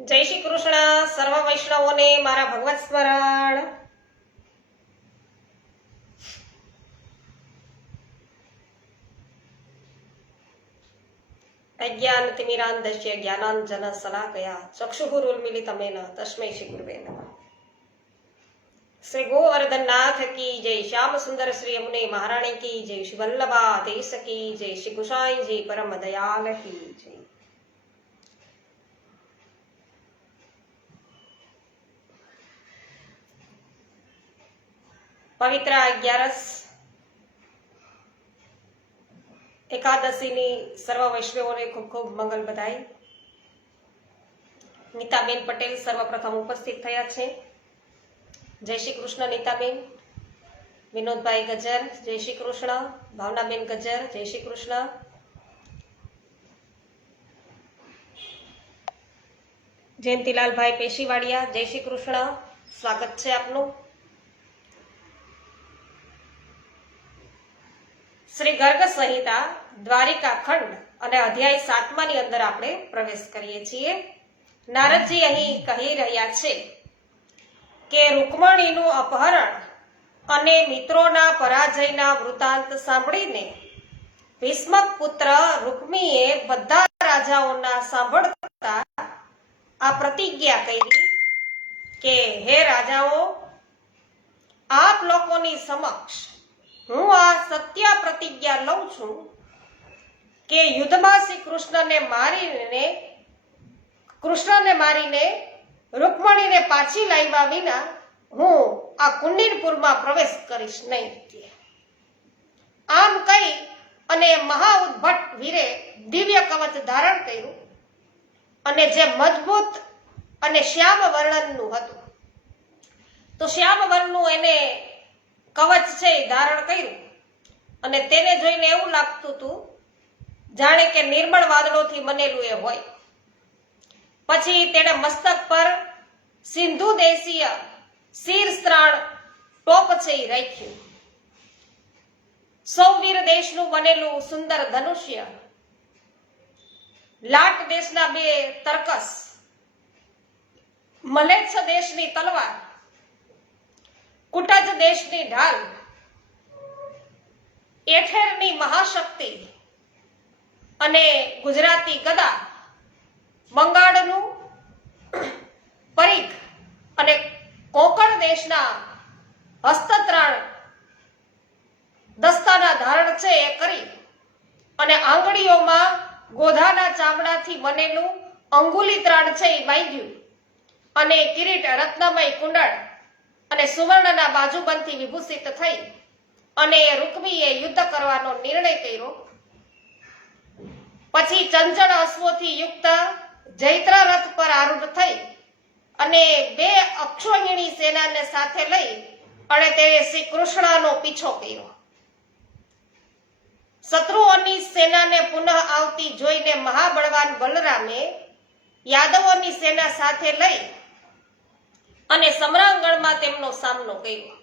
જય શ્રી કૃષ્ણ સર્વ વૈષ્ણવોને મારા ભગવત સ્મરણ। અજ્ઞાનતિમિરાન્ધસ્ય જ્ઞાનાંજન શલાકયા ચક્ષુરુન્મિલિતમેન તસ્मै શ્રી ગુરવે નમઃ। શ્રી ગોવર્ધનનાથ કી જય, શ્યામ સુંદર શ્રી યમુને મહારાણી કી જય, શ્રી વલ્લભા દેશ કી જય, શ્રી ગુસાઈજી પરમ દયાલ કી જય। પવિત્ર 11 એકાદશીની સર્વ વૈષ્ણવોને ખૂબ ખૂબ મંગલ બધાઈ। નીતાબેન પટેલ સર્વપ્રથમ ઉપસ્થિત થયા છે। જય શ્રી કૃષ્ણ નીતાબેન। વિનોદભાઈ ગજર જય શ્રી કૃષ્ણ। ભાવનાબેન ગજર જય શ્રી કૃષ્ણ। જયંતિલાલભાઈ પેશીવાડિયા જય શ્રી કૃષ્ણ, સ્વાગત છે આપનું। શ્રી ગર્ગ સંહિતા દ્વારિકા ખંડ અને અધ્યાય 7 ની અંદર આપણે પ્રવેશ કરીએ છીએ। નારદજી અહીં કહી રહ્યા છે કે રૂકમણીનું અપહરણ અને મિત્રોના પરાજયના વૃત્તાંત સાંભળીને ભીષ્મક પુત્ર રૂકમીએ બધા રાજાઓના સાંભળતા આ પ્રતિજ્ઞા કરી કે હે રાજાઓ, આપ લોકોની સમક્ષ હું આ સત્ય પ્રતિજ્ઞા લઉં છું કે યુદ્ધમાં શ્રી કૃષ્ણને મારીને રૂકમણીને પાછી લાવ્યા વિના હું આ કુંડીરપુરમાં પ્રવેશ કરીશ નહીં। આમ કહી અને મહાઉદ્ભટ વીરે દિવ્ય કવચ ધારણ કર્યું અને જે મજબૂત અને શ્યામ વર્ણનનું હતું, તો શ્યામ વર્ણનું એને કવચ છે એ ધારણ કર્યું અને તેને જોઈને એવું લાગતું હતું જાણે કે નિર્મળ વાદળોથી બનેલું એ હોય। પછી તેણે મસ્તક પર સિંધુ દેશીય શીરસ્ત્રાણ ટોપ છે એ રાખ્યું। સૌવીર દેશનું બનેલું સુંદર ધનુષ્ય, લાટ દેશના 2 તર્કસ, મલેચ્છ દેશની તલવાર, કુટજ દેશની ઢાલ, એઠેરની મહાશક્તિ અને ગુજરાતી ગદા, બંગાળનું પરિઘ અને કોંકણ દેશના હસ્તત્રાણ દસ્તાના ધારણ છે એ કરી અને આંગળીઓમાં ગોધાના ચામડાથી બનેલું અંગુલી ત્રાણ છે એ બાંધ્યું અને કિરીટ રત્નમય કુંડળ અને સુવર્ણના બાજુબંધથી વિભૂષિત થઈ અને રૂકમીએ યુદ્ધ કરવાનો નિર્ણય કર્યો। પછી ચંચળ અશ્વોથી યુક્ત જૈત્ર રથ પર આરૂઢ થઈ અને 2 અક્ષોહિણી સેનાને સાથે લઈ અને તે શ્રી કૃષ્ણનો પીછો કર્યો। શત્રુઓની સેનાને પુનઃ આવતી જોઈને મહાબળવાન બલરામે યાદવોની સેના સાથે લઈ અને સમરાંગણમાં તેમનો સામનો કર્યો।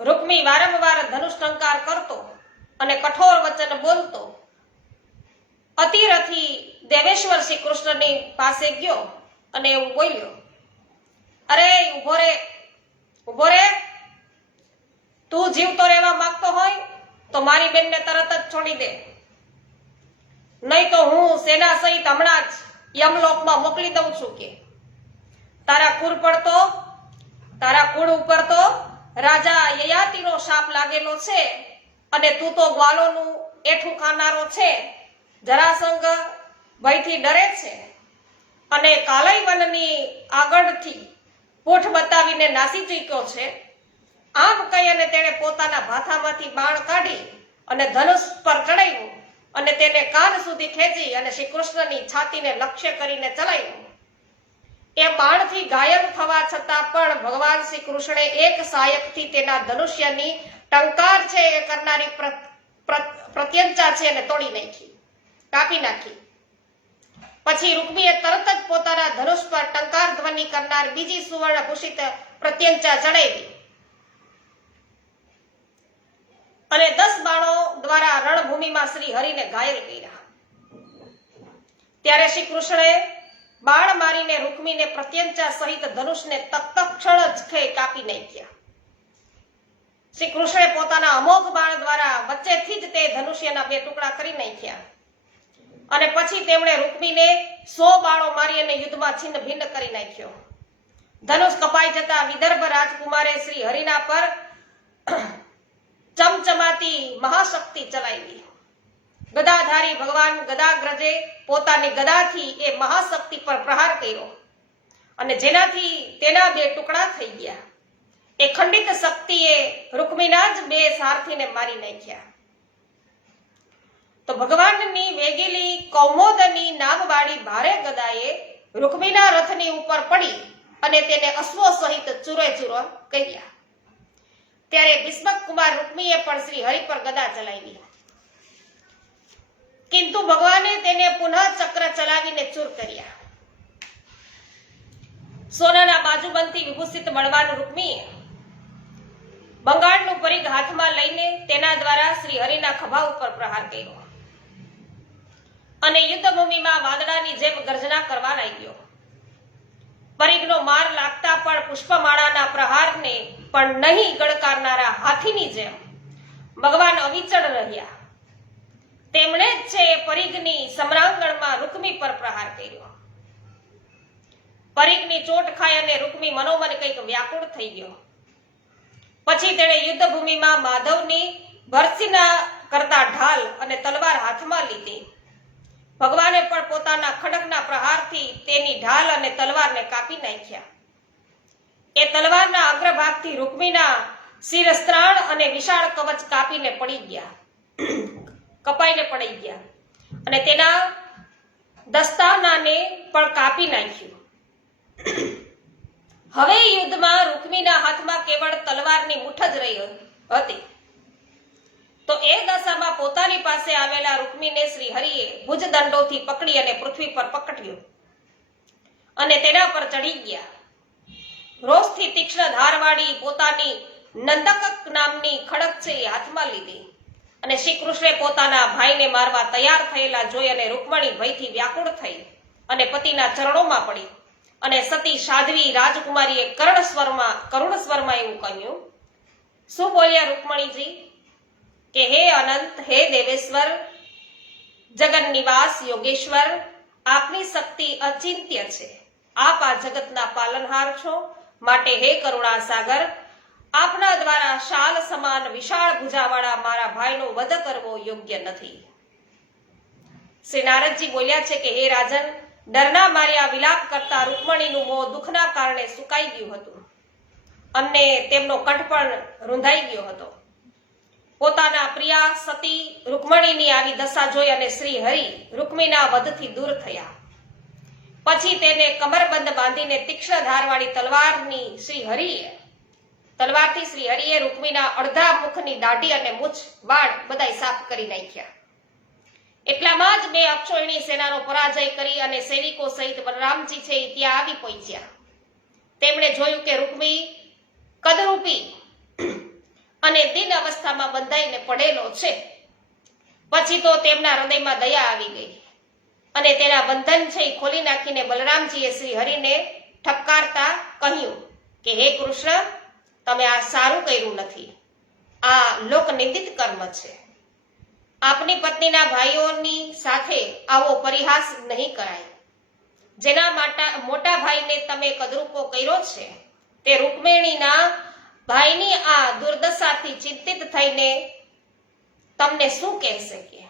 રૂકમી વારંવાર ધનુષ ટંકાર કરતો અને કઠોર વચન બોલતો અતિરથી દેવેશ્વર શ્રી કૃષ્ણની પાસે ગયો અને એવું બોલ્યો, અરે ઉભો રે, તું જીવતો રહેવા માંગતો હોય તો મારી બેનને તરત જ છોડી દે, નહીં તો હું સેના સહિત હમણાં જ યમલોકમાં મોકલી દઉં છું। કે તારા કુળ ઉપર તો રાજા યયાતિનો શાપ લાગેલો છે અને તું તો ગ્વાલોનું એઠું ખાનારો છે। જરાસંઘ ભયથી ડરે છે અને કાલયવનની આગળથી પોઠ બતાવીને નાસી ચૂક્યો છે। આમ કહી અને તેણે પોતાના ભાથામાંથી બાણ કાઢી અને ધનુષ પર ચડાવ્યું અને તેને કાન સુધી ખેંચી અને શ્રી કૃષ્ણની છાતીને લક્ષ્ય કરીને ચલાવ્યું। એ બાણથી ઘાયલ થવા છતાં પણ ભગવાન શ્રી કૃષ્ણે એક સાયકથી તેના ધનુષ્યની ટંકાર છે એ કરનારી પ્રત્યંચા છે એને તોડી નાખી, કાપી નાખી। પછી રૂકમીએ તરત જ પોતાના ધનુષ પર ટંકાર ધ્વનિ કરનાર બીજી સુવર્ણ ભૂષિત પ્રત્યંચા ચડાવી અને 10 બાણો દ્વારા રણભૂમિમાં શ્રી હરિને ઘાયલ કર્યા। ત્યારે શ્રી કૃષ્ણે બાણ મારીને રૂકમીને પ્રત્યંચા સહિત ધનુષને તત્ક્ષણ જ કાપી નાખ્યા. શ્રી કૃષ્ણે પોતાના અમોઘ બાણ દ્વારા વચ્ચેથી જ તે ધનુષ્યના 2 ટુકડા કરી નાખ્યા અને પછી તેમણે રૂકમીને 100 બાણો મારી અને યુદ્ધમાં છિન્ન ભિન્ન કરી નાખ્યો. ધનુષ કપાઈ જતા વિદર્ભ રાજકુમારે શ્રી હરિના પર ચમચમાતી મહાશક્તિ ચલાવી. ગદાધારી ભગવાન ગદાગ્રજે પોતાની ગદાથી એ મહાશક્તિ પર પ્રહાર કર્યો અને જેનાથી તેના 2 ટુકડા થઈ ગયા. એ ખંડિત શક્તિએ રૂકમીના જ 2 સારથીને મારી નાખ્યા. તો ભગવાનની વેગીલી કૌમોદની નામવાળી ભારે ગદાએ રૂકમીના રથની ઉપર પડી અને તેને અશ્વો સહિત ચૂરે ચૂરો કર્યા. ત્યારે ભીષ્મક કુમાર રૂકમીએ પણ શ્રી હરિ પર ગદા ચલાવી, કિંતુ ભગવાને તેને પુનઃ ચક્ર ચલાવીને ચૂર કર્યા. સોનાના બાજુબંધથી વિભૂષિત બળવાન રૂકમીએ બંગાળનું પરિઘ હાથમાં લઈને તેના દ્વારા શ્રી હરિના ખભા ઉપર પ્રહાર કર્યો અને યુદ્ધભૂમિમાં વાદળાની જેમ ગર્જના કરવા લાગ્યો. પરિઘનો માર લાગતા પણ પુષ્પમાળાના પ્રહારને પણ નહીં ગણકારનારા હાથીની જેમ ભગવાન અવિચળ રહ્યા. તેમણે જ છે પરિઘની સમરાંગણમાં રૂકમી પર પ્રહાર કર્યો. પરિઘની ચોટ ખાઈ અને રૂકમી મનોમન કંઈક વ્યાકુળ થઈ ગયો. પછી તેણે યુદ્ધભૂમિમાં માધવની ભરસીના કરતા ઢાલ અને તલવાર હાથમાં લીધી. ભગવાને પણ પોતાના ખડકના પ્રહારથી તેની ઢાલ અને તલવારને કાપી નાખ્યા. એ તલવારના અગ્રભાગથી રૂકમીના શિરસ્ત્રાણ અને વિશાળ કવચ કાપીને પડી ગયા, કપાઈને પડી ગયા અને તેના દસ્તાનાને પણ કાપી નાખ્યું. હવે યુદ્ધમાં રૂકમીના હાથમાં કેવળ તલવારની મુઠ્ઠ જ રહી હતી. તો એ દશામાં પોતાની પાસે આવેલા રૂકમીને શ્રી હરિએ ભુજદંડોથી પકડી અને પૃથ્વી પર પકડ્યો અને તેના પર ચડી ગયા. રોષથી તીક્ષ્ણ ધારવાળી પોતાની નંદક નામની ખડક છે એ હાથમાં લીધી અને શ્રી કૃષ્ણે પોતાના ભાઈને મારવા તૈયાર થયેલા જોઈ અને રૂકમણી ભયથી વ્યાકુળ થઈ અને પતિના ચરણોમાં પડી અને સતી સાધ્વી રાજકુમારીએ કરુણ સ્વરમાં એવું કહ્યું. શું બોલ્યા રૂકમણીજી કે હે અનંત, હે દેવેશ્વર, જગન નિવાસ યોગેશ્વર, આપની શક્તિ અચિંત્ય છે. આપ આ જગતના પાલનહાર છો, માટે હે કરુણા સાગર, આપના દ્વારા શાલ સમાન વિશાળ ભુજાવાળા મારા ભાઈનો વધ કરવો યોગ્ય નથી. શ્રી નારદજી બોલ્યા છે કે હે રાજન, ડરના માર્યા વિલાપ કરતા રૂકમણીનું મોં દુઃખના કારણે સુકાઈ ગયું હતું અને તેમનો કંઠ પણ રૂંધાઈ ગયો હતો. પોતાના પ્રિયા સતી રૂકમણીની આવી દશા જોઈ અને શ્રી હરિ રૂકમીના વધથી દૂર થયા. પછી તેને કમરબંધ બાંધીને તીક્ષ્ણ ધારવાળી તલવારથી શ્રી હરિએ રૂકમીના અડધા મુખની દાઢી અને મૂછ વાળ બધાય સાફ કરી નાખ્યા. એટલામાં જ 2 અક્ષોહિણી સેનાનો પરાજય કરી અને સૈનિકો સહિત બલરામજી છે ત્યાં આવી પહોંચ્યા. તેમણે જોયું કે રૂકમી કદરૂપી અને દિન અવસ્થામાં બંધાઈને પડેલો છે. પછી તો તેમના હૃદયમાં દયા આવી ગઈ અને તેના બંધન છે ખોલી નાખીને બલરામજીએ શ્રી હરિને ઠપકારતા કહ્યું કે હે કૃષ્ણ, તમે આ સારું કર્યું નથી. આ લોકનિંદિત કર્મ છે. આપની પત્નીના ભાઈઓની સાથે આવો પરિહાસ નહીં કરાય. જેના મોટા ભાઈને તમે કદરૂપો કર્યો છે તે રૂકમિણીના ભાઈની આ દુર્દશાથી ચિંતિત થઈને તમને શું કહેશે કે?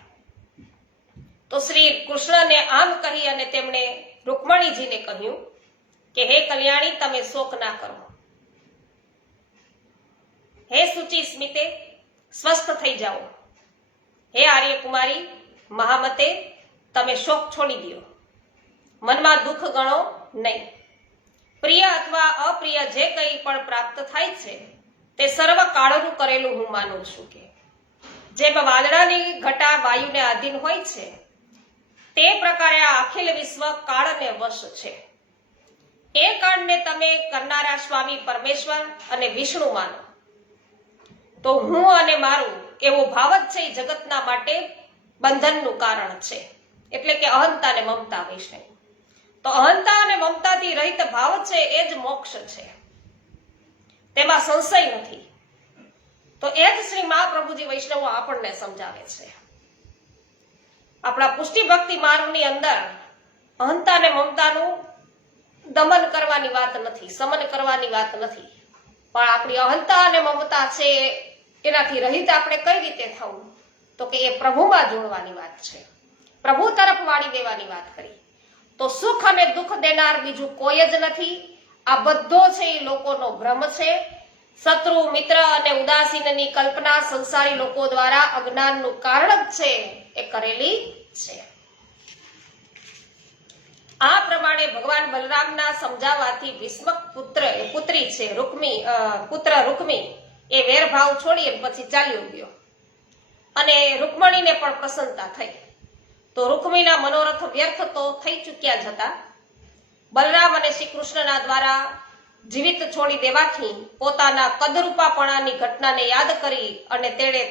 તો શ્રી કૃષ્ણને આમ કહી અને તેમણે રૂકમણીજીને કહ્યું કે હે કલ્યાણી, તમે શોક ના કરો. હે સુચિ સ્મિતે, સ્વસ્થ થઈ જાઓ. હે આર્યકુમારી મહામતે, તમે શોક છોડી દો. મનમાં દુઃખ ગણો નહીં. પ્રિય અથવા અપ્રિય જે કંઈ પણ પ્રાપ્ત થાય છે તે સર્વ કાળનું કરેલું હું માનું છું. કે જેમ વાદળાની ઘટા વાયુને આધીન હોય છે તે પ્રકારે આ અખિલ વિશ્વ કાળને વશ છે. એ કાળને તમે કરનારા સ્વામી પરમેશ્વર અને વિષ્ણુ માનો તો હું અને મારું એવો ભાવ જ છે એ જગતના માટે બંધનનું કારણ છે. એટલે કે અહંતા ને મમતા વિશે. તો અહંતા અને મમતાથી રહિત ભાવ છે એ જ મોક્ષ છે, તેમાં સંશય નથી. તો એ જ શ્રી મહાપ્રભુજી વૈષ્ણવો આપણને સમજાવે છે. આપણા પુષ્ટિ ભક્તિ માર્ગની અંદર અહંતા અને મમતાનું દમન કરવાની વાત નથી, સમન કરવાની વાત નથી, પણ આપણી અહંતા અને મમતા છે એનાથી રહિત આપણે કઈ રીતે થવું, તો કે એ પ્રભુમાં જોડવાની વાત છે, પ્રભુ તરફ વાળી દેવાની વાત કરી. તો સુખ અને દુઃખ દેનાર બીજું કોઈ જ નથી. આ બધો છે એ લોકોનો ભ્રમ છે. શત્રુ, મિત્ર અને ઉદાસીનની કલ્પના સંસારી લોકો દ્વારા અજ્ઞાનનું કારણ જ છે એ કરેલી છે. આ પ્રમાણે ભગવાન બલરામના સમજાવવાથી ભીષ્મક પુત્રી છે પુત્ર રૂકમી એ વેરભાવ છોડી પછી ચાલ્યો ગયો અને રૂકમણીને પણ પ્રસન્નતા થઈ. તો રૂકમીના મનોરથ વ્યર્થ તો થઈ ચૂક્યા જ હતા. બલરામ અને શ્રી કૃષ્ણના દ્વારા જીવિત છોડી દેવાથી પોતાના કદરૂપાપણાની ઘટનાને યાદ કરી અને તેણે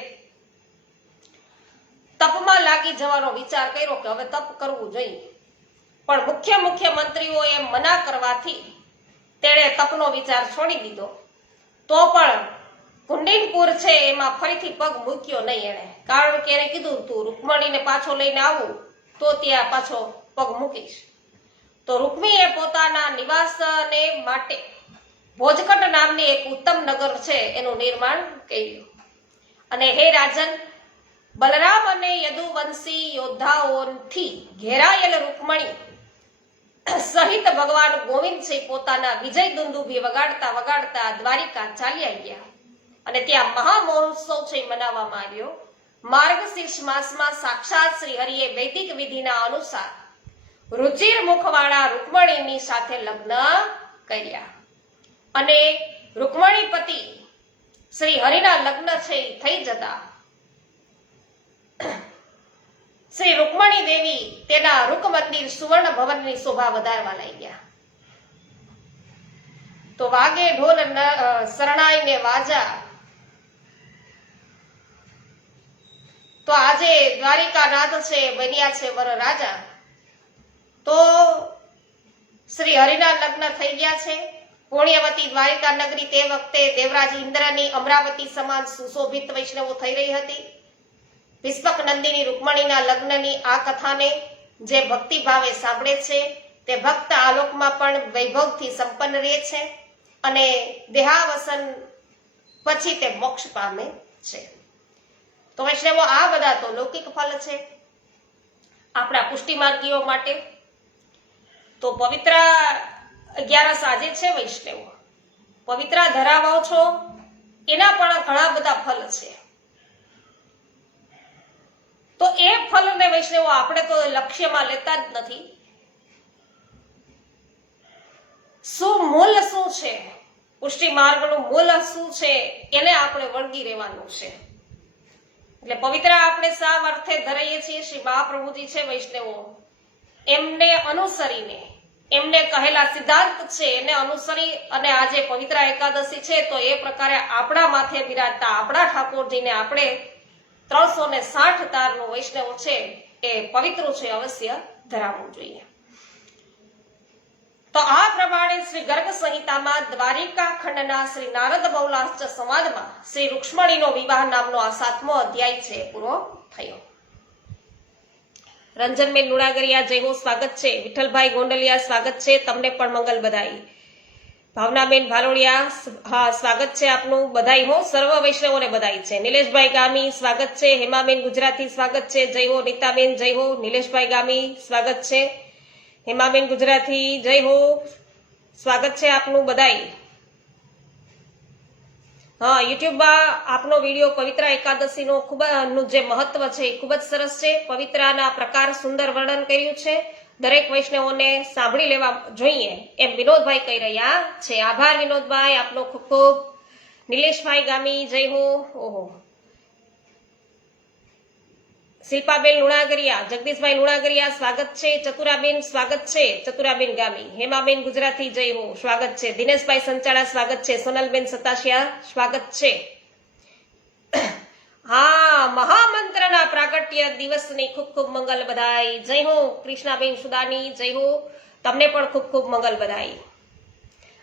તપમાં લાગી જવાનો વિચાર કર્યો કે હવે તપ કરવું જોઈએ. પણ મુખ્ય મંત્રીઓએ મના કરવાથી તેણે તપનો વિચાર છોડી દીધો. તો પણ કુંડિનપુર છે એમાં ફરીથી પગ મૂક્યો નહીં એણે, કારણ કે એને કીધું તું રૂકમણીને પાછો લઈને આવું તો ત્યાં પાછો પગ મૂકીશ. તો રૂકમીએ પોતાના નિવાસને માટે ભોજકટ નામની એક ઉત્તમ નગર છે એનું નિર્માણ કર્યું. અને હે રાજન, બલરામ અને યદુવંશી યોદ્ધાઓથી ઘેરાયેલ રૂકમણી સહિત ભગવાન ગોવિંદ છે પોતાના વિજય દુંદુભી વગાડતા વગાડતા દ્વારિકા ચાલ્યા ગયા અને ત્યાં મહામહોત્સવ છે મનાવવામાં આવ્યો. માર્ગશીર્ષ માસમાં સાક્ષાત શ્રી હરિએ વૈદિક વિધિના અનુસાર રુચિર મુખવાળા રૂકમણીની સાથે લગ્ન કર્યા અને રૂકમણીપતિ શ્રી હરિના લગ્ન છે થઈ જતા શ્રી રૂકમણી દેવી તેના રૂક મંદિર સુવર્ણ ભવનની શોભા વધારવા લાગ્યા. તો વાગે ઢોલ શરણાઈ ને વાજા. તો આજે દ્વારિકાનાથ છે બન્યા છે વર રાજા. તો શ્રી હરિના લગ્ન થઈ ગયા છે. પુણ્યવતી દ્વારિકા નગરી તે વખતે દેવરાજ ઇન્દ્રની અમરાવતી સમાન સુશોભિત વૈષ્ણવો થઈ રહી હતી. ભીષ્મક નંદિની રૂકમણીના લગ્નની આ કથાને જે ભક્તિ ભાવે સાંભળે છે તે ભક્ત આલોકમાં પણ વૈભવથી સંપન્ન રહે છે અને દેહાવસન પછી તે મોક્ષ પામે છે. તો વૈષ્ણવો આ બધા તો લૌકિક ફલ છે આપણા પુષ્ટિ માર્ગીઓ માટે. તો પવિત્ર 11 આજે છે વૈષ્ણવો, પવિત્ર ધરાવો છો એના પણ ઘણા બધા ફલ છે. તો એ ફલને વૈષ્ણવો આપણે તો લક્ષ્યમાં લેતા જ નથી. શું મૂળ શું છે, પુષ્ટિ માર્ગનું મૂળ શું છે એને આપણે વળગી રહેવાનું છે. એટલે પવિત્ર આપણે સાવ અર્થે ધરાઈએ છીએ. શ્રી મહાપ્રભુજી છે વૈષ્ણવો એમને અનુસરીને એમને કહેલા સિદ્ધાંત છે એને અનુસરી અને આજે પવિત્ર એકાદશી છે તો એ પ્રકારે આપણા માથે બિરાજતા આપણા ઠાકોરજીને આપણે 360 તારનું વૈષ્ણવ છે એ પવિત્ર છે અવશ્ય ધરાવવું જોઈએ. તો આ પ્રમાણે શ્રી ગર્ગ સંહિતામાં દ્વારિકા ખંડના શ્રી નારદ બહુલાશ્ચ સંવાદમાં શ્રી રૂક્ષ્મણીનો વિવાહ નામનો આ 7મો અધ્યાય છે પૂરો થયો. રંજનબેન લુણાગરિયા જય હો, સ્વાગત છે. વિઠ્ઠલભાઈ ગોંડલિયા સ્વાગત છે, તમને પણ મંગલ બધાઈ. ભાવનાબેન ભાલોડિયા હા સ્વાગત છે આપનું, બધાઈ હો, સર્વ વૈષ્ણવોને બધાઈ છે. નિલેશભાઈ ગામી સ્વાગત છે. હેમાબેન ગુજરાતી સ્વાગત છે, જય હો. નીતાબેન જય હો. નિલેશભાઈ ગામી સ્વાગત છે. હેમાબેન ગુજરાતી જય હો, સ્વાગત છે આપનું બધાઈ. હા, યુટ્યુબમાં આપનો વિડીયો પવિત્ર એકાદશીનો ખૂબ નું જે મહત્વ છે એ ખૂબ જ સરસ છે. પવિત્રના પ્રકાર સુંદર વર્ણન કર્યું છે. દરેક વૈષ્ણવોને સાંભળી લેવા જોઈએ એમ વિનોદભાઈ કહી રહ્યા છે. આભાર વિનોદભાઈ આપનો ખૂબ ખૂબ. નિલેશભાઈ ગામી જય હો. ઓહો, શિલ્પાબેન લુણાગરિયા, જગદીશભાઈ લુણાગરિયા સ્વાગત છે. ચતુરાબેન સ્વાગત છે, ચતુરાબેન ગામી. હેમાબેન ગુજરાતી જય હો, સ્વાગત છે. દિનેશભાઈ સંચાળા સ્વાગત છે. સોનલબેન સતાશિયા સ્વાગત છે. હા, મહામંત્રના પ્રાગટ્ય દિવસની ખૂબ ખૂબ મંગલ બધાઈ. જય હો. કૃષ્ણાબેન સુદાની જય હો. તમને પણ ખૂબ ખૂબ મંગલ બધાઈ.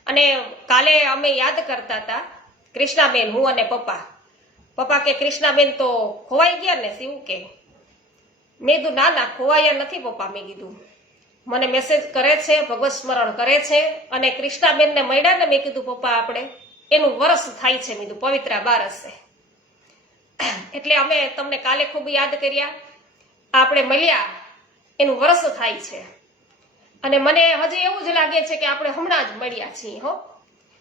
અને કાલે અમે યાદ કરતા હતા કૃષ્ણાબેન, હું અને પપ્પા કે કૃષ્ણાબેન તો ખોવાઈ ગયા ને શું કે? મેં કીધું ના ના ખોવાયા નથી પપ્પા. મેં કીધું મને મેસેજ કરે છે, ભગવત સ્મરણ કરે છે અને કૃષ્ણાબેનને મળ્યા ને મેં કીધું પપ્પા આપણે એનું વરસ થાય છે. મેં કીધું પવિત્રા બારસ છે એટલે અમે તમને કાલે ખૂબ યાદ કર્યા. આપણે મળ્યા એનું વરસ થાય છે અને મને હજી એવું જ લાગે છે કે આપણે હમણાં જ મળ્યા છીએ. હો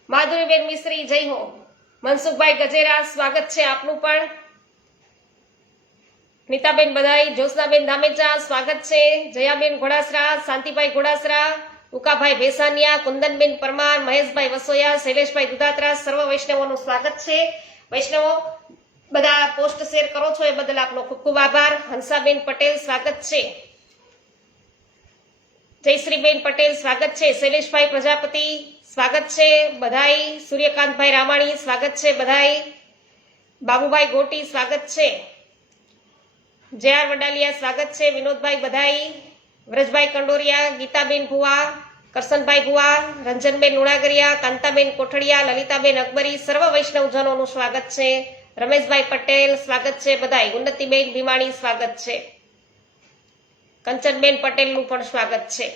માધુરીબેન મિશ્રી જય હો. મનસુખભાઈ ગજેરા સ્વાગત છે આપનું પણ. નીતાબેન બધાઈ, જ્યોત્સનાબેન ધામેચા સ્વાગત છે. જયાબેન ઘોડાસરા, શાંતિભાઈ ઘોડાસરા, ઉકાભાઈ ભેસાનિયા, કુંદનબેન પરમાર, મહેશભાઈ વસોયા, શૈલેષભાઈ દુધાત્રા, સર્વ વૈષ્ણવોનું સ્વાગત છે. વૈષ્ણવો બધા પોસ્ટ શેર કરો છો એ બદલ આપનો ખૂબ ખૂબ આભાર. હંસાબેન પટેલ સ્વાગત છે. જયશ્રીબેન પટેલ સ્વાગત છે. શૈલેષભાઈ પ્રજાપતિ સ્વાગત છે બધાઈ. સૂર્યકાંતભાઈ રામાણી સ્વાગત છે બધાઈ. બાબુભાઈ ગોટી સ્વાગત છે. જે.આર. વડાલિયા સ્વાગત છે. વિનોદભાઈ બધાઈ, વ્રજભાઈ કંડોરિયા, ગીતાબેન ભુવા, કરશનભાઈ ભુવા, રંજનબેન લુણાગરિયા, કાંતાબેન કોઠડિયા, લલિતાબેન અકબરી, સર્વ વૈષ્ણવજનોનું સ્વાગત છે. રમેશભાઈ પટેલ સ્વાગત છે બધાઈ. ઉન્નતિબેન ભીમાણી સ્વાગત છે. કંચનબેન પટેલનું પણ સ્વાગત છે.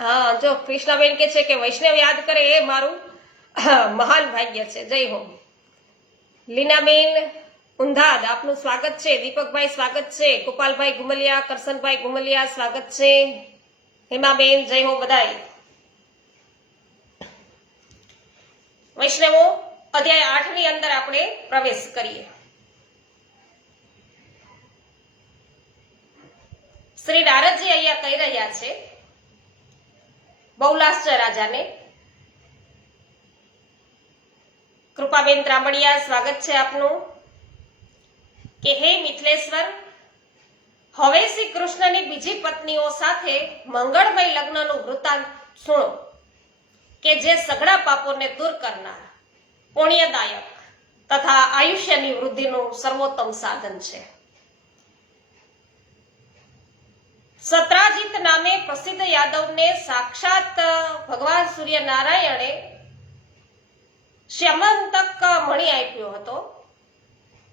હા જો કૃષ્ણાબેન કે છે કે વૈષ્ણવ યાદ કરે એ મારું મહાન ભાગ્ય છે. જય હો. લીનાબેન ઉંધાદ આપનું સ્વાગત છે. દીપકભાઈ સ્વાગત છે. ગોપાલભાઈ ગુમલિયા, કરશનભાઈ ગુમલિયા સ્વાગત છે. હેમાબેન જય હો બધાઈ. વૈષ્ણવો અધ્યાય 8 ની અંદર આપણે પ્રવેશ કરીએ. શ્રી નારદજી અહીંયા કહી રહ્યા છે બહુલાશ્ચ રાજાને. કૃપાબેન ત્રાંબડિયા સ્વાગત છે આપનું કે હે મિથિલેશ્વર, હવે શ્રી કૃષ્ણની બીજી પત્નીઓ સાથે મંગળમય લગ્નનું વૃત્તાંત સુણો કે જે સઘળા પાપોને દૂર કરનાર, પુણ્યદાયક તથા આયુષ્યની વૃદ્ધિનું સર્વોત્તમ સાધન છે. સત્રાજીત નામે પ્રસિદ્ધ યાદવને સાક્ષાત ભગવાન સૂર્યનારાયણે શ્યમંતક મણી આપ્યો હતો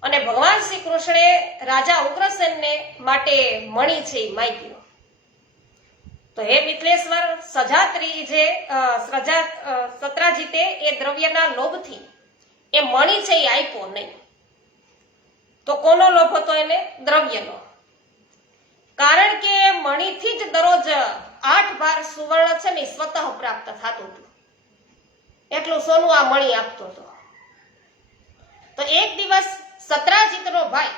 અને ભગવાન શ્રી કૃષ્ણે રાજા ઉગ્રસેનને માટે મણી છે એ માગ્યો. તો હે મિથિલેશ્વર, સત્રાજીતે એ દ્રવ્યના લોભથી એ મણી છે એ આપ્યો નહીં. તો કોનો લોભ હતો એને? દ્રવ્યનો. કારણ કે મણીથી જ દરરોજ 8 ભાર સુવર્ણ છે ને સ્વતઃ પ્રાપ્ત થતું હતું. એટલું સોનું આ મણી આપતો હતો. તો એક દિવસ સત્રાજીતનો ભાઈ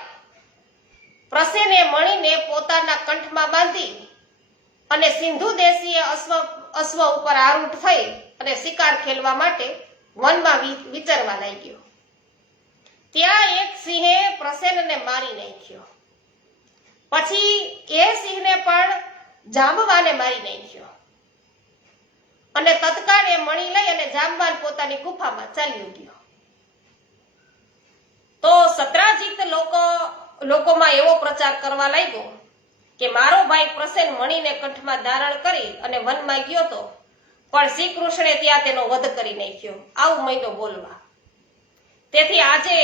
પ્રસેને મણીને પોતાના કંઠમાં બાંધી અને સિંધુ દેશીય અશ્વ ઉપર આરૂઢ થઈ અને શિકાર ખેલવા માટે વનમાં વિચરવા લાગ્યો. ત્યાં એક સિંહે પ્રસેનને મારી નાખ્યો. પછી એ સિંહને પણ જાંબવાને મારી નાખ્યો અને તત્કાળ એ મણી લઈ અને જાંબવાન પોતાની ગુફામાં ચાલ્યો ગયો. તો સત્રાજીત લોકોમાં એવો પ્રચાર કરવા લાગ્યો કે મારો ભાઈ પ્રસેન મણીને કંઠમાં ધારણ કરી અને વનમાં ગયો તો, પણ શ્રી કૃષ્ણે ત્યાં તેનો વધ કરી નાખ્યો. આવું મહિનો બોલવા. તેથી આજે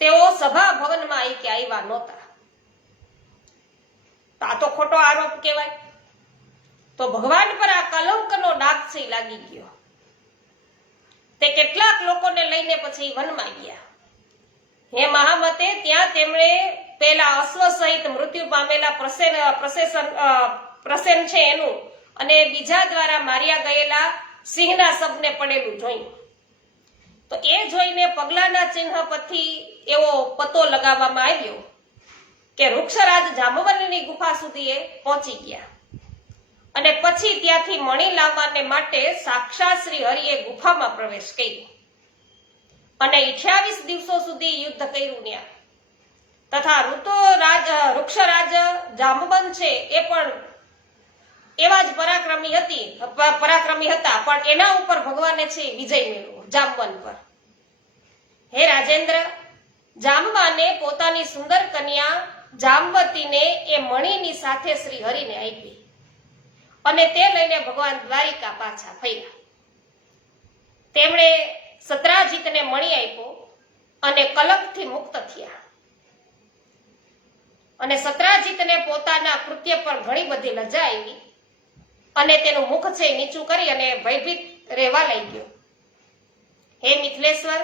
તેઓ સભા ભવનમાં આવ્યા નહોતા. આ તો ખોટો આરોપ કહેવાય. તો ભગવાન પર આ કલંકનો ડાઘ છે લાગી ગયો. તે કેટલાક લોકોને લઈને પછી વનમાં ગયા. હે મહામતે, ત્યાં તેમણે પેલા અશ્વ સહિત મૃત્યુ પામેલા પ્રસેન છે એનું અને બીજા દ્વારા માર્યા ગયેલા સિંહના શબને પડેલું જોયું. તો એ જોઈને પગલાના ચિહ્ન પરથી એવો પતો લગાવવામાં આવ્યો કે વૃક્ષરાજ જાંબવનની ગુફા સુધી એ પહોંચી ગયા અને પછી ત્યાંથી મણી લાવવાને માટે સાક્ષાત શ્રી હરિએ ગુફામાં પ્રવેશ કર્યો અને 28 દિવસો સુધી યુદ્ધ કર્યું ત્યાં. તથા વૃક્ષરાજ જાંબવન છે એ પણ એવા જ પરાક્રમી હતા, પણ એના ઉપર ભગવાને છે વિજય મેળવ્યો જાંબવન પર. હે રાજેન્દ્ર, જાંબવાને પોતાની સુંદર કન્યા જામવતીને એ મણીની સાથે શ્રી હરિને આપી અને તે લઈને ભગવાન દ્વારિકા પાછા ફર્યા. તેમણે સત્રાજીતને મણી આપ્યો અને કલંકથી મુક્ત થયા. અને સત્રાજીતને પોતાના કૃત્ય પર ઘણી બધી લજા આવી અને તેનું મુખ છે નીચું કરી અને ભયભીત રહેવા લાગ્યો. હે મિથિલેશ્વર,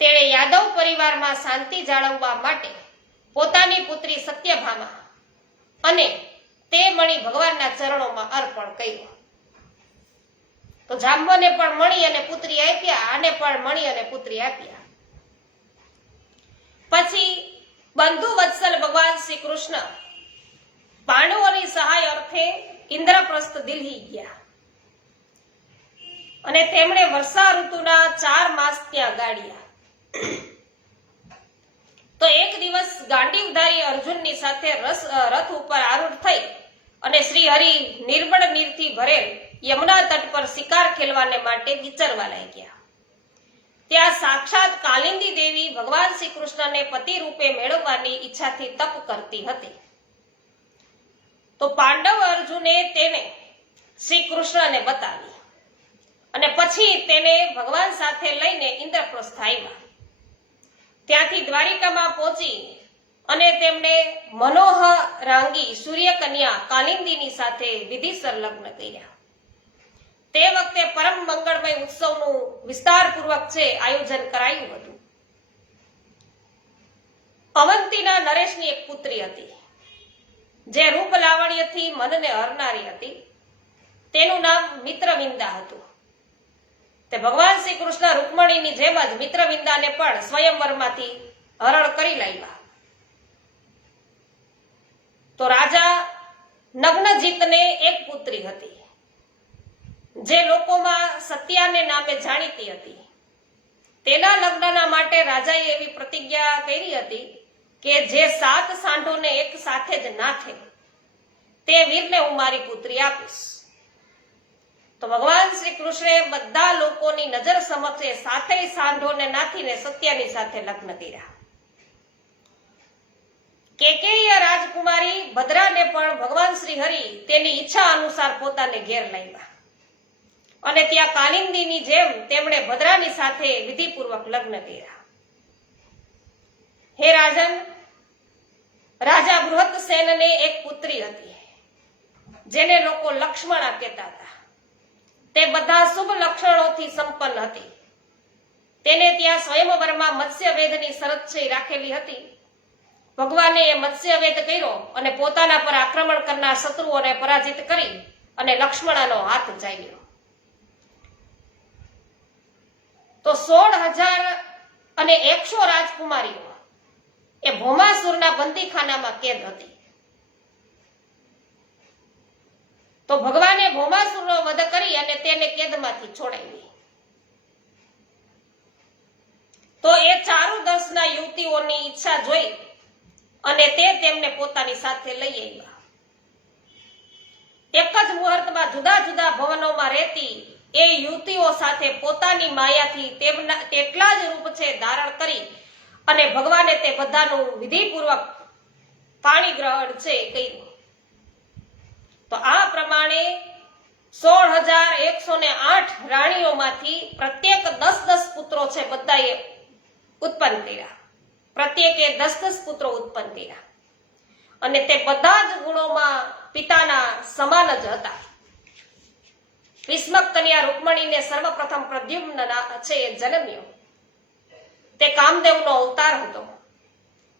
તેણે યાદવ પરિવારમાં શાંતિ જાળવવા માટે પોતાની પુત્રી સત્યભામા અને તે મણી ભગવાનના ચરણોમાં અર્પણ કર્યો. તો જાંબવને પણ મણી અને પુત્રી આપ્યા, આને પણ મણી અને પુત્રી આપ્યા. પછી બંધુ વત્સલ ભગવાન શ્રી કૃષ્ણ પાંડવોની સહાય અર્થે ઇન્દ્રપ્રસ્થ દિલ્હી ગયા અને તેમણે વર્ષા ઋતુના 4 માસ ત્યાં ગાળ્યા. તો એક દિવસ ગાંડીવધારી અર્જુનની સાથે રથ ઉપર આરૂઢ થઈ અને શ્રી હરિ નિર્મળ નીરથી ભરેલ યમુના તટ પર શિકાર ખેલવાને માટે વિચરવા લાગ્યા. ત્યાં સાક્ષાત કાલિંદી દેવી ભગવાન શ્રી કૃષ્ણને પતિ રૂપે મેળવવાની ઈચ્છાથી તપ કરતી હતી. તો પાંડવ અર્જુને તેને શ્રી કૃષ્ણને બતાવી અને પછી તેને ભગવાન સાથે લઈને ઇન્દ્રપ્રસ્થ આવ્યા. ત્યાંથી દ્વારિકામાં પહોંચી અને તેમણે મનોહરાંગી સૂર્યકન્યા કાલિંદીની સાથે વિધિસર લગ્ન કર્યા. તે વખતે પરમ મંગળમય ઉત્સવનું વિસ્તારપૂર્વક છે આયોજન કરાયું હતું. અવંતીના નરેશની એક પુત્રી હતી જે રૂપ લાવણ્યથી મનને હરનારી હતી. તેનું નામ મિત્રવિંદા હતું. તે ભગવાન શ્રી કૃષ્ણ રૂકમણીની જેમ જ મિત્રવિંદાને પણ સ્વયંવરમાંથી હરણ કરી લાવ્યા. તો રાજા નગ્નજીતને એક પુત્રી હતી જે લોકોમાં સત્યાને નામે જાણીતી હતી. તેના લગ્નના માટે રાજાએ એવી પ્રતિજ્ઞા કરી હતી કે જે 7 સાંઢોને એક સાથે જ નાથે તે વીરને હું મારી પુત્રી આપીશ. તો ભગવાન શ્રી કૃષ્ણે બધા લોકોની નજર સમક્ષે 7 સાંઢોને નાથીને સત્યાની સાથે લગ્ન કર્યા. કેકેય રાજકુમારી ભદ્રાને પણ ભગવાન શ્રી હરિ તેની ઈચ્છા અનુસાર પોતાને ઘેર લાવ્યા અને ત્યાં કાલિંદીની જેમ તેમણે ભદ્રાની સાથે વિધિપૂર્વક લગ્ન કર્યા. હે રાજન, રાજા બૃહત્સેનને એક પુત્રી હતી જેને લોકો લક્ષ્મણા કહેતા હતા. તે બધા શુભ લક્ષણોથી સંપન્ન હતી. તેને ત્યાં સ્વયંવરમાં મત્સ્યવેદની શરત છે રાખેલી હતી. ભગવાને એ મત્સ્યવેદ કર્યો અને પોતાના પર આક્રમણ કરનાર શત્રુઓને પરાજિત કરી અને લક્ષ્મણાનો હાથ જાગ્યો. તો 16,100 રાજકુમારીઓ એ ભૌમાસુરના બંદીખાનામાં કેદ હતી. તો ભગવાને ભૌમાસુરનો વધ કરી અને તેને કેદમાંથી છોડાવી. તો એ ચારુદશના યુવતીઓની ઈચ્છા જોઈ અને તે તેમને પોતાની સાથે લઈ આવ્યા. એક જ મુહૂર્તમાં જુદા જુદા ભવનોમાં રહેતી એ યુવતીઓ સાથે પોતાની માયાથી તેટલા જ રૂપ છે ધારણ કરી અને ભગવાને તે બધાનું વિધિપૂર્વક પાણી ગ્રહણ છે કર્યું. તો આ પ્રમાણે 16,108 રાણીઓમાંથી પ્રત્યેક 10 પુત્રો છે બધાએ ઉત્પન્ન કર્યા. પ્રત્યેકે 10 પુત્રો ઉત્પન્ન કર્યા અને તે બધા જ ગુણોમાં પિતાના સમાન જ હતા. ભીષ્મક કન્યા રૂકમણીને સર્વપ્રથમ પ્રદ્યુમ્ન છે જન્મ્યો. તે કામદેવનો અવતાર હતો.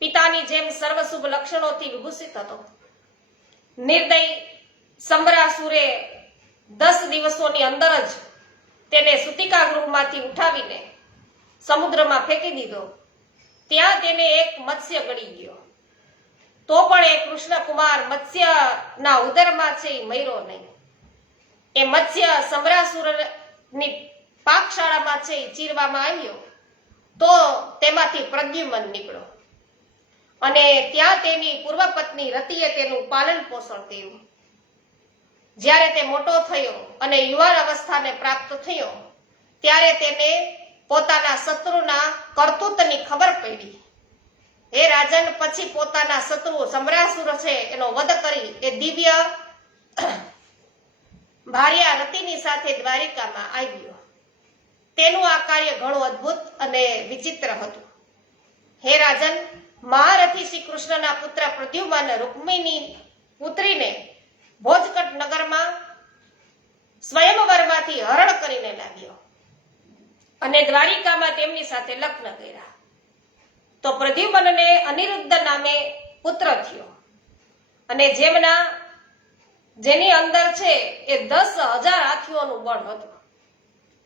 પિતાની જેમ સર્વ શુભ લક્ષણોથી વિભૂષિત હતો. નિર્દય સંબરાસુરે 10 દિવસોની અંદર જ તેને સૂતિકા ગૃહમાંથી ઉઠાવીને સમુદ્રમાં ફેંકી દીધો. ત્યાં તેને એક મત્સ્ય ગળી ગયો. તો પણ એ કૃષ્ણકુમાર મત્સ્યના ઉદરમાં છે મર્યો નહીં. એ મત્સ્ય સંબરાસુરની પાકશાળામાં છે ચીરવામાં આવ્યો તો તેમાંથી પ્રદ્યુમ્ન નીકળ્યો અને ત્યાં તેની પૂર્વ પત્ની રતિએ તેનું પાલન પોષણ કર્યું. જ્યારે તે મોટો થયો અને યુવાન અવસ્થાને પ્રાપ્ત થયો ત્યારે તેને પોતાના શત્રુના કરતૂતની ખબર પડી. હે રાજન, પછી પોતાના શત્રુ સમરાસુર છે એનો વધ કરી એ દિવ્ય ભાર્યા રતિની સાથે દ્વારિકામાં આવ્યો. તેનું આ કાર્ય ઘણું અદ્ભુત અને વિચિત્ર હતું. હે રાજન, મહારથી શ્રી કૃષ્ણના પુત્ર પ્રદ્યુમન રૂકમિણી પુત્રીને ભોજકટ નગરમાં સ્વયંવરમાંથી હરણ કરીને લાવ્યો અને દ્વારિકામાં તેમની સાથે લગ્ન કર્યા. તો પ્રદ્યુમનને અનિરુદ્ધ નામે પુત્ર થયો અને જેની અંદર છે એ 10,000 હાથીઓનું બળ હતું.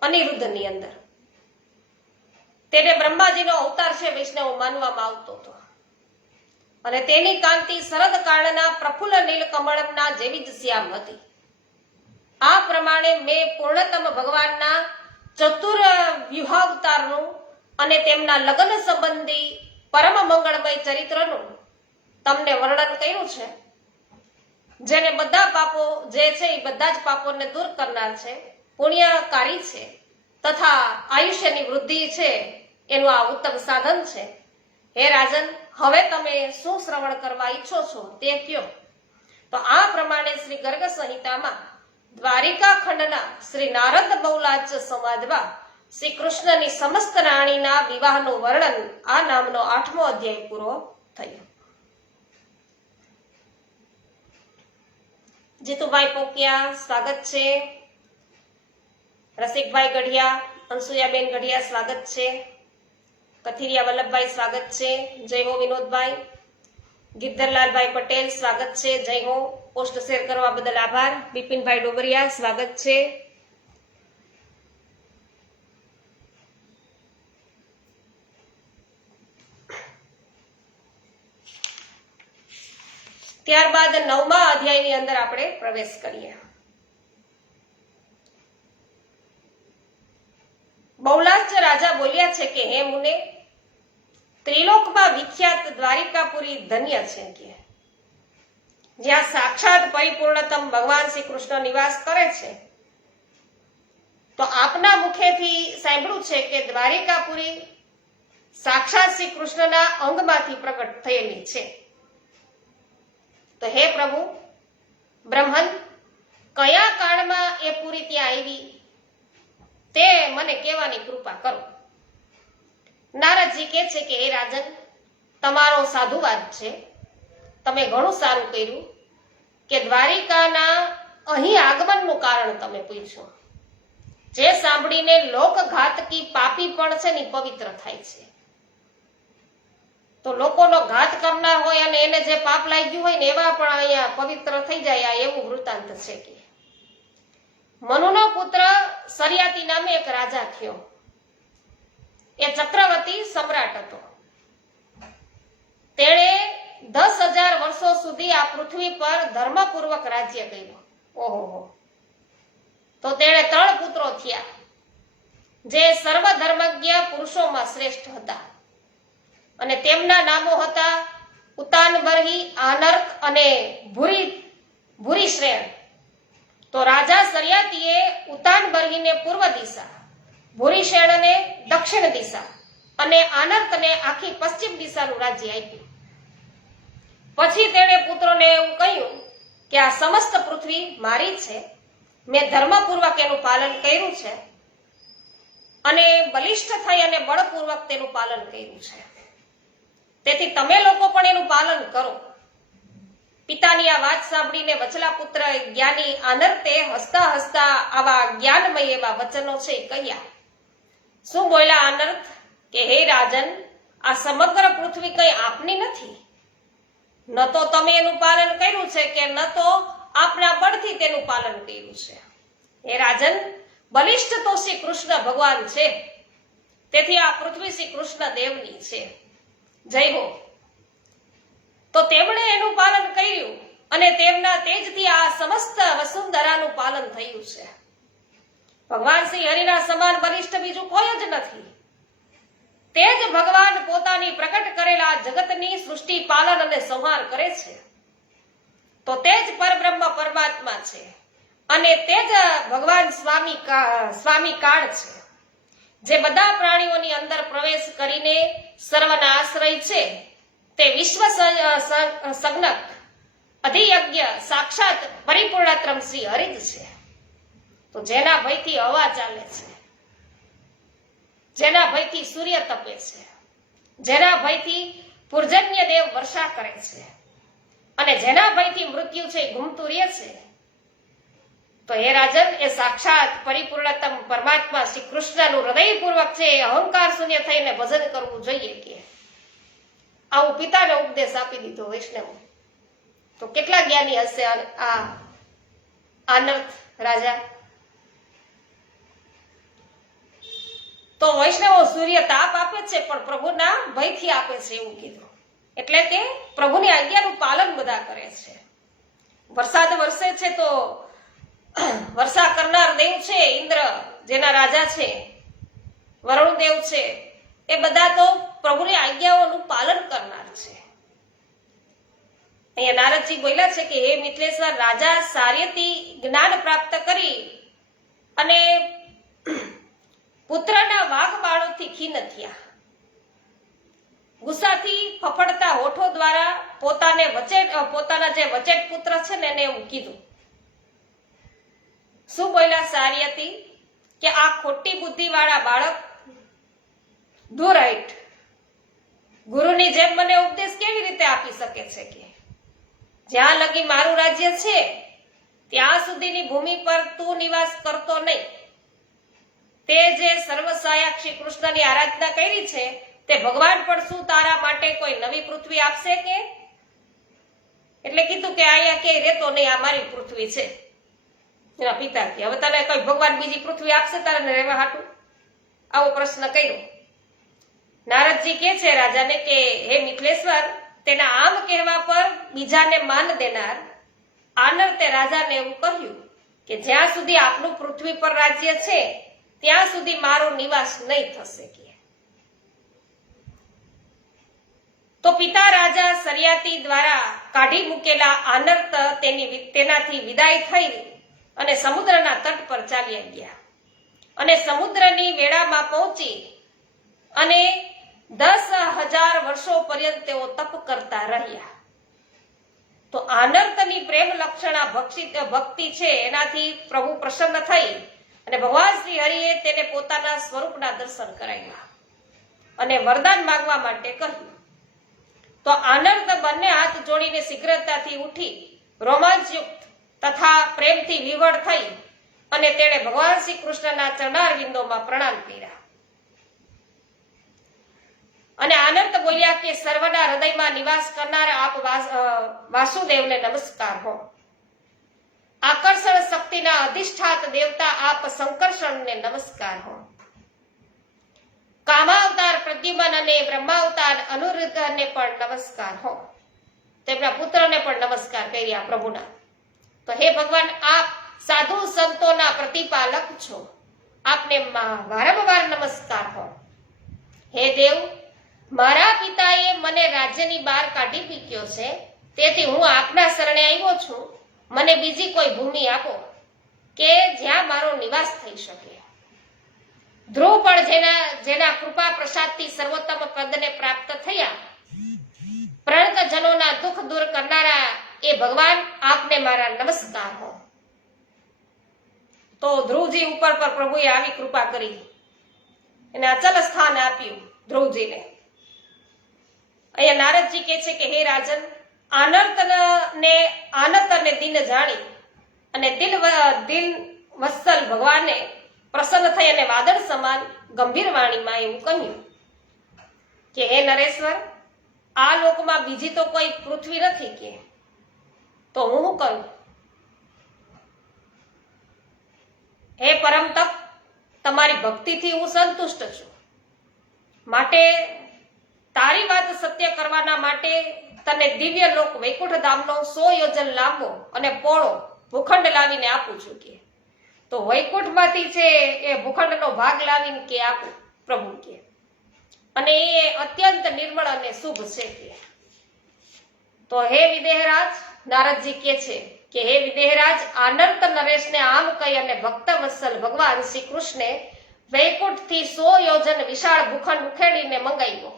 અનિરુદ્ધની અંદર તેને બ્રહ્માજીનો અવતાર છે વૈષ્ણવ માનવામાં આવતો હતો અને તેની કાંતિ શરદ કાળના પ્રફુલ્લ નીલકમળના જેવી જ શ્યામ હતી. આ પ્રમાણે મેં પૂર્ણતમ ભગવાનના ચતુર વ્યુહાવતારનું અને તેમના લગ્ન સંબંધી પરમ મંગળમય ચરિત્રનું તમને વર્ણન કર્યું છે, જેને બધા પાપો જે છે એ બધા જ પાપોને દૂર કરનાર છે, પુણ્યકારી છે તથા આયુષ્યની વૃદ્ધિ છે એનું આ ઉત્તમ સાધન છે. હે રાજન, હવે તમે શું શ્રવણ કરવા ઈચ્છો છો તે કયો. તો આ પ્રમાણે શ્રી ગર્ગ સંહિતામાં દ્વારિકા ખંડના શ્રી નારદ બહુલાચ સંવાદમાં શ્રી કૃષ્ણની સમસ્ત રાણીના વિવાહનું વર્ણન આ નામનો 8મો અધ્યાય પૂરો થયો. જીતુભાઈ પોકિયા સ્વાગત છે. રસિકભાઈ ગઢિયા, અંસુયાબેન ગઢિયા સ્વાગત છે. કથિરિયા વલ્લભભાઈ સ્વાગત છે. જય હો વિનોદભાઈ. ગિદ્ધરલાલભાઈ પટેલ સ્વાગત છે. જય હો. પોસ્ટ શેર કરવા બદલ આભાર. બિપિનભાઈ ડોબરિયા સ્વાગત છે. ત્યારબાદ 9મા અધ્યાયની અંદર આપણે પ્રવેશ કરીએ. બહુલાચ રાજા બોલ્યા છે કે હે મુને, ત્રિલોકમાં વિખ્યાત દ્વારિકાપુરી ધન્ય છે કે જ્યાં સાક્ષાત પરિપૂર્ણતમ ભગવાન શ્રી કૃષ્ણ નિવાસ કરે છે. તો આપના મુખેથી સાંભળ્યું છે કે દ્વારિકાપુરી સાક્ષાત શ્રી કૃષ્ણના અંગમાંથી પ્રગટ થયેલી છે. તો હે પ્રભુ બ્રહ્મન, કયા કાળમાં એ પુરી ત્યાં આવી તે મને કહેવાની કૃપા કરો. નારદજી કહે છે કે હે રાજન, તમારો સાધુવાદ છે. તમે ઘણું સારું કર્યું કે દ્વારિકાના અહીં આગમનનું કારણ તમે પૂછ્યું, જે સાંભળીને લોકઘાતકી પાપી પણ છે ને પવિત્ર થાય છે. તો લોકોનો ઘાત કરનાર હોય અને એને જે પાપ લાગ્યું હોય ને એવા પણ અહીંયા પવિત્ર થઈ જાય. આ એવું વૃત્તાંત છે કે મનુનો પુત્ર સરિયાતી નામે એક રાજા થયો. એ ચક્રવર્તી સમ્રાટ હતો. તેણે 10,000 વર્ષો સુધી આ પૃથ્વી પર ધર્મપૂર્વક રાજ્ય કર્યું. ઓહો. તો તેણે 3 પુત્રો થયા જે સર્વધર્મજ્ઞ પુરુષોમાં શ્રેષ્ઠ હતા અને તેમના નામો હતા ઉતાનબર્હી, આનર્ક અને ભૂરિશ્રેણ. તો રાજા સરિયાતીએ ઉતાનબર્હીને પૂર્વ દિશા, ભૂરિશ્રેણને દક્ષિણ દિશા અને આનર્કને આખી પશ્ચિમ દિશાનું રાજ્ય આપ્યું. પછી તેણે પુત્રોને એવું કહ્યું કે આ સમસ્ત પૃથ્વી મારી છે. મેં ધર્મપૂર્વક એનું પાલન કર્યું છે અને બલિષ્ઠ થઈ અને બળપૂર્વક તેનું પાલન કર્યું છે. તેથી તમે લોકો પણ એનું પાલન કરો. પિતાની આ વાત સાંભળીને વચલા પુત્ર જ્ઞાની આનર્તે હસતા હસતા આવા જ્ઞાનમય એવા વચનો છે કહ્યા. શું બોલ્યા આનર્ત કે હે રાજન, આ સમગ્ર પૃથ્વી કઈ આપની નથી. ન તો તમે એનું પાલન કર્યું છે કે ન તો આપના બળથી તેનું પાલન કર્યું છે. હે રાજન, બલિષ્ઠ તો શ્રી કૃષ્ણ ભગવાન છે. તેથી આ પૃથ્વી શ્રી કૃષ્ણ દેવની છે. જય હો. તો તેમણે એનું પાલન કર્યું અને તેમના તેજથી આ સમસ્ત વસુંધરાનું પાલન થયું છે. ભગવાન શ્રી હરિના સમાન બલિષ્ઠ બીજું કોઈ જ નથી. તે જ ભગવાન પોતાની પ્રકટ કરેલા જગતની સૃષ્ટિ, પાલન અને સંહાર કરે છે. તો તે જ પરબ્રહ્મ પરમાત્મા છે અને તે જ ભગવાન સ્વામી કાળ છે, જે બધા પ્રાણીઓની અંદર પ્રવેશ કરીને સર્વના આશ્રય છે તે વિશ્વ સંજ્ઞક અધિયજ્ઞ સાક્ષાત પરિપૂર્ણત્રમ શ્રી હરિ જ છે. તો જેના ભયથી હવા ચાલે છે, જેના ભયથી સૂર્ય તપે છે, જેના ભયથી પૂર્જન્ય દેવ વર્ષા કરે છે, અને જેના ભયથી મૃત્યુ છે એ ઘૂમતું રહે છે, તો હે રાજન, એ સાક્ષાત પરિપૂર્ણતમ પરમાત્મા શ્રી કૃષ્ણનું હૃદયપૂર્વક છે એ અહંકાર શૂન્ય થઈને ભજન કરવું જોઈએ. કે આવું પિતાને ઉપદેશ આપી દીધો વૈષ્ણવ. તો કેટલા જ્ઞાની હશે આ આનર્થ રાજા. તો વૈષ્ણવો સૂર્ય તાપ આપે છે પણ પ્રભુના ભયથી આપે છે એવું કીધું. એટલે કે પ્રભુની આજ્ઞાનું પાલન બધા કરે છે. વરસાદ વરસે છે તો વર્ષા કરનાર દેવ છે ઇન્દ્ર, જેના રાજા છે, વરુણ દેવ છે, એ બધા તો પ્રભુની આજ્ઞાઓનું પાલન કરનાર છે. અહીંયા નારદજી બોલ્યા છે કે હે મિથિલેશ્વર, રાજા સાર્યથી જ્ઞાન પ્રાપ્ત કરી અને પુત્રના વાઘ બાળોથી ખીન થયા. ગુસ્સાથી ફફડતા હોઠો દ્વારા પોતાના જે વચેટ પુત્ર છે ને એને એવું કીધું. શું બોલ્યા સાર્યથી? કે આ ખોટી બુદ્ધિ વાળા બાળક દૂર હટ, ગુરુની જેમ મને ઉપદેશ કેવી રીતે આપી શકે છે? કે જ્યાં લગી મારું રાજ્ય છે ત્યાં સુધીની ભૂમિ પર તું નિવાસ કરતો નહીં. તે જે સર્વસહાયક શ્રી કૃષ્ણની આરાધના કરી છે તે ભગવાન પણ શું તારા માટે કોઈ નવી પૃથ્વી આપશે? કે એટલે કીધું કે અહીંયા ક્યાંય રહેતો નહીં, આ મારી પૃથ્વી છે. એના પિતા કે હવે તને કોઈ ભગવાન બીજી પૃથ્વી આપશે તારે રહેવા હાટું? આવો પ્રશ્ન કર્યો. નારદજી કે છે રાજાને કે હે મિથિલેશ્વર, તેના આમ કહેવા પર બીજાને માન દેનાર આનર્તે રાજાને એવું કહ્યું કે જ્યાં સુધી આપનું પૃથ્વી પર રાજ્ય છે ત્યાં સુધી મારો નિવાસ નહીં થશે. કે તો પિતા રાજા સરિયાતી દ્વારા કાઢી મૂકેલા આનર્ત તેનાથી વિદાય થઈ અને સમુદ્રના તટ પર ચાલ્યા ગયા અને સમુદ્રની વેળામાં પહોંચી અને 10,000 વર્ષો પર્યંત તેઓ તપ કરતા રહ્યા. તો આનર્તની પ્રેમ લક્ષણા ભક્તિ છે એનાથી પ્રભુ પ્રસન્ન થઈ અને ભગવાન શ્રી હરિએ તેને પોતાના સ્વરૂપના દર્શન કરાવ્યા અને વરદાન માંગવા માટે કહ્યું. તો આનંદ બંને હાથ જોડીને શીઘ્રતાથી ઉઠી રોમાંચયુક્ત તથા પ્રેમથી વિવળ થઈ અને તેણે ભગવાન શ્રી કૃષ્ણના ચરણારવિંદોમાં પ્રણામ કર્યા અને આનંદ બોલ્યા કે સર્વના હૃદયમાં નિવાસ કરનાર આપ વાસુદેવને નમસ્કાર હો. આકર્ષણ શક્તિના અધિષ્ઠાત દેવતા આપ સંકર્ષણને નમસ્કાર હો. કામાવતાર પ્રદ્યુમન અને બ્રહ્માવતાર અનુરુદ્ધને પણ નમસ્કાર હો. તેમના પુત્રને પણ નમસ્કાર કર્યા પ્રભુના. તો હે ભગવાન, આપ સાધુ સંતોના પ્રતિપાલક છો, આપને વારંવાર નમસ્કાર હો. હે દેવ, મારા પિતાએ મને રાજ્યની બહાર કાઢી મૂક્યો છે, તેથી હું આપના શરણે આવ્યો છું. મને બીજી કોઈ ભૂમિ આપો કે જ્યાં મારો નિવાસ થઈ શકે. ધ્રુવ પણ જેના કૃપા પ્રસાદથી સર્વોત્તમ પદને પ્રાપ્ત થયા, પ્રણત જનોના દુઃખ દૂર કરનારા એ ભગવાન, આપને મારા નમસ્કાર હો. તો ધ્રુવજી ઉપર પર પ્રભુએ આવી કૃપા કરી, એને અચલ સ્થાન આપ્યું ધ્રુવજીને. અહીંયા નારદજી કહે છે કે હે રાજન, આનંદ અને દિન જાણી અને દિલ વત્સલ ભગવાને પ્રસન્ન થઈ અને વાદળ સમાન ગંભીર વાણીમાં એવું કહ્યું કે હે નરેશ્વર, આ લોકમાં બીજી તો કોઈ પૃથ્વી નથી, કે તો હું શું કરું? હે પરમ તપ, તમારી ભક્તિથી હું સંતુષ્ટ છું, માટે તારી વાત સત્ય કરવાના માટે તને દિવ્ય લોક વૈકુંઠ ધામનો 100 યોજન લાંબો અને પહોળો ભૂખંડ લાવીને આપું છું. કે તો વૈકુંઠમાંથી છે એ ભૂખંડનો ભાગ લાવીને કે આપું પ્રભુ કે, અને એ અત્યંત નિર્મળ અને શુભ છે. કે તો હે વિદેહરાજ, નારદજી કે હે વિદેહરાજ, આનંદ નરેશને આમ કહી અને ભક્ત વત્સલ ભગવાન શ્રી કૃષ્ણે વૈકુંઠથી 100 યોજન વિશાળ ભૂખંડ ઉખેડીને મંગાવ્યો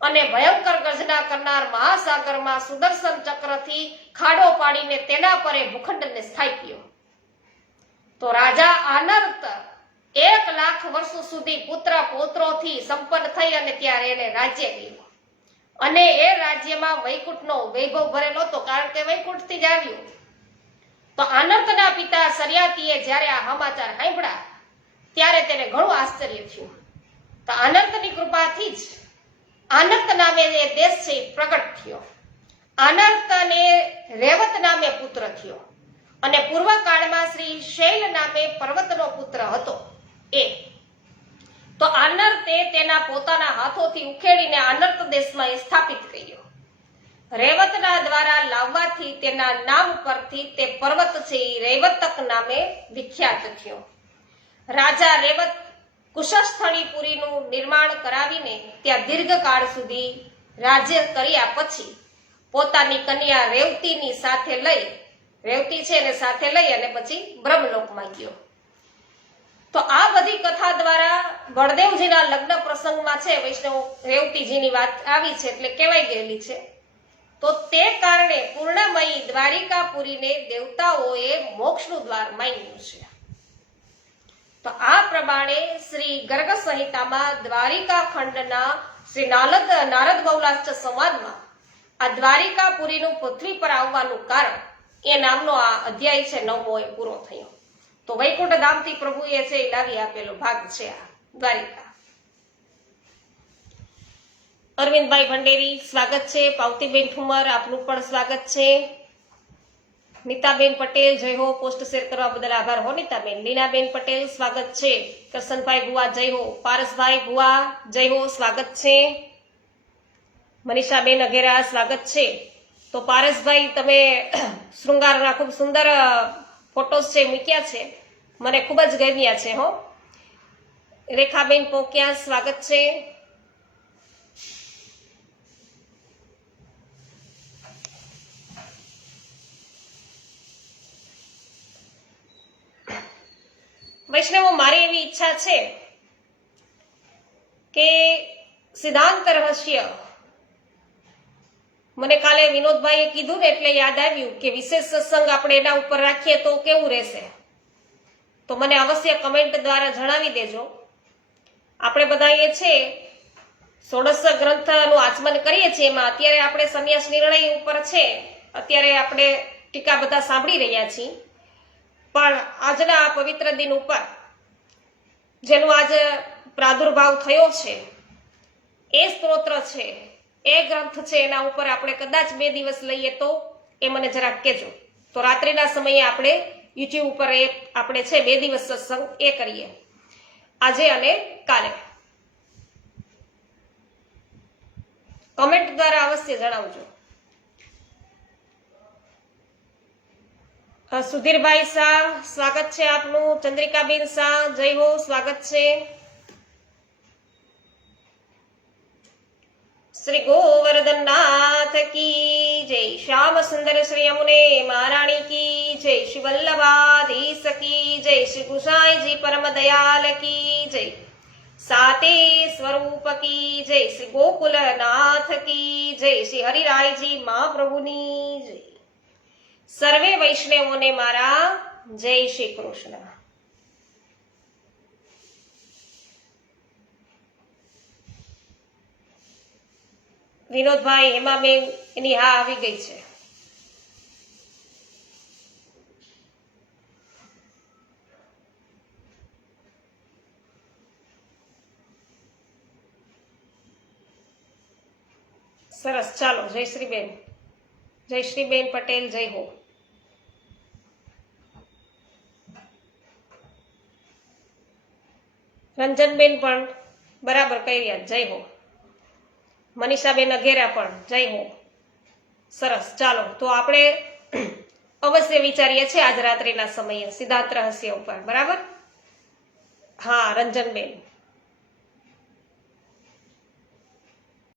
અને ભયંકર ગર્જના કરનાર મહાસાગરમાં સુદર્શન ચક્રથી ખાડો પાડીને તેના પર એ ભૂખંડને સ્થાપ્યો. તો રાજા આનર્ત 1,00,000 વર્ષો સુધી પુત્ર પૌત્રોથી સંપન્ન થઈ અને ત્યારે એને રાજ્ય કર્યું. અને એ રાજ્યમાં વૈકુંઠનો વૈભવ ભરેલો હતો, કારણ કે વૈકુંઠથી જ આવ્યું. તો આનર્તના પિતા સર્યાતીએ જ્યારે આ સમાચાર સાંભળ્યા ત્યારે તેને ઘણું આશ્ચર્ય થયું. તો આનર્તની કૃપાથી જ આનર્ત નામે જે દેશ છે એ પ્રગટ થયો. આનર્તને રેવત નામે પુત્ર થયો અને પૂર્વકાળમાં શ્રી શૈલ નામે પર્વતનો પુત્ર હતો. તો આનર્તે તેના પોતાના હાથોથી ઉખેડીને આનર્ત દેશમાં એ સ્થાપિત કર્યો. રેવતના દ્વારા લાવવાથી તેના નામ પરથી તે પર્વત છે એ રેવતક નામે વિખ્યાત થયો. રાજા રેવત કુશસ્થળીપુરીનું નિર્માણ કરાવીને ત્યાં દીર્ઘકાળ સુધી રાજ્ય કર્યા પછી પોતાની કન્યા રેવતીની સાથે લઈ રેવતી છે એને સાથે લઈ અને પછી બ્રહ્મલોકમાં ગયો. તો આ બધી કથા દ્વારા બળદેવજીના લગ્ન પ્રસંગમાં છે વૈષ્ણવ રેવતીજીની વાત આવી છે એટલે કહેવાઈ ગયેલી છે. તો તે કારણે પૂર્ણમયી દ્વારિકાપુરીને દેવતાઓએ મોક્ષનું દ્વાર માન્યું છે. તો આ પ્રમાણે શ્રી ગર્ગ સંહિતામાં દ્વારિકા ખંડના શ્રી નારદ બહુલાશ્ચ સંવાદમાં આ દ્વારિકાપુરીનું પૃથ્વી પર આવવાનું કારણ એ નામનો આ અધ્યાય છે 9મો એ પૂરો થયો. તો વૈકુંઠ ધામથી પ્રભુએ છે એ લાવી આપેલો ભાગ છે આ દ્વારિકા. અરવિંદભાઈ ભંડેરી સ્વાગત છે. પાવતીબેન ઠુમર આપનું પણ સ્વાગત છે. નીતાબેન પટેલ જય હો. પોસ્ટ શેર કરવા બદલ આભાર હો નીતાબેન. લીનાબેન પટેલ સ્વાગત છે. કરશનભાઈ ભુવા જય હો. પારસભાઈ ભુવા જય હો સ્વાગત છે. મનીષાબેન અઘેરા સ્વાગત છે. તો પારસભાઈ તમે શૃંગારના ખૂબ સુંદર ફોટોસ છે મૂક્યા છે, મને ખૂબ જ ગમ્યા છે હો. રેખાબેન પોકિયા સ્વાગત છે. વૈષ્ણવો મારી એવી ઈચ્છા છે કે સિદ્ધાંત રહસ્ય મને કાલે વિનોદભાઈએ કીધું ને એટલે યાદ આવ્યું કે વિશેષ સત્સંગ આપણે એના ઉપર રાખીએ તો કેવું રહેશે. તો મને અવશ્ય કમેન્ટ દ્વારા જણાવી દેજો. આપણે બધા એ છે 16 ગ્રંથનું આચમન કરીએ છીએ. એમાં અત્યારે આપણે સંન્યાસ નિર્ણય ઉપર છે અત્યારે આપણે ટીકા બધા સાંભળી રહ્યા છીએ. પણ આજના આ પવિત્ર દિન ઉપર જેનો આજે પ્રાદુર્ભાવ થયો છે એ સ્તોત્ર છે, એ ગ્રંથ છે, એના ઉપર આપણે કદાચ 2 દિવસ લઈએ તો એ મને જરાક કહેજો. તો રાત્રિના સમયે આપણે યુટ્યુબ ઉપર એ આપણે છે 2 દિવસ સત્સંગ એ કરીએ, આજે અને કાલે. કમેન્ટ દ્વારા અવશ્ય જણાવજો. સુધીરભાઈ શાહ સ્વાગત છે આપનું. ચંદ્રિકાબેન શાહ જય હો સ્વાગત છે. શ્રી ગોવર્ધનનાથ કી જય. શ્યામ સુંદર શ્રી યમુને મહારાણી કી જય. શ્રી વલ્લભાધીશ કી જય. શ્રી ગુસાઈજી પરમ દયાલ કી જય. સાતે સ્વરૂપ કી જય. શ્રી ગોકુલનાથ કી જય. શ્રી હરિરાયજી મહાપ્રભુની જય. સર્વે વૈષ્ણવોને મારા જય શ્રી કૃષ્ણ. વિનોદભાઈ હેમાબેન એની હા આવી ગઈ છે. સરસ, ચાલો. જયશ્રીબેન પટેલ જય હો. રંજનબેન પણ બરાબર કહી રહ્યા જય હો. મનીષાબેન અઘેરા પણ જય હો. સરસ, ચાલો. તો આપણે અવશ્ય વિચારીએ છીએ આજ રાત્રિના સમયે સિદ્ધાંત રહસ્ય ઉપર. બરાબર? હા રંજનબેન.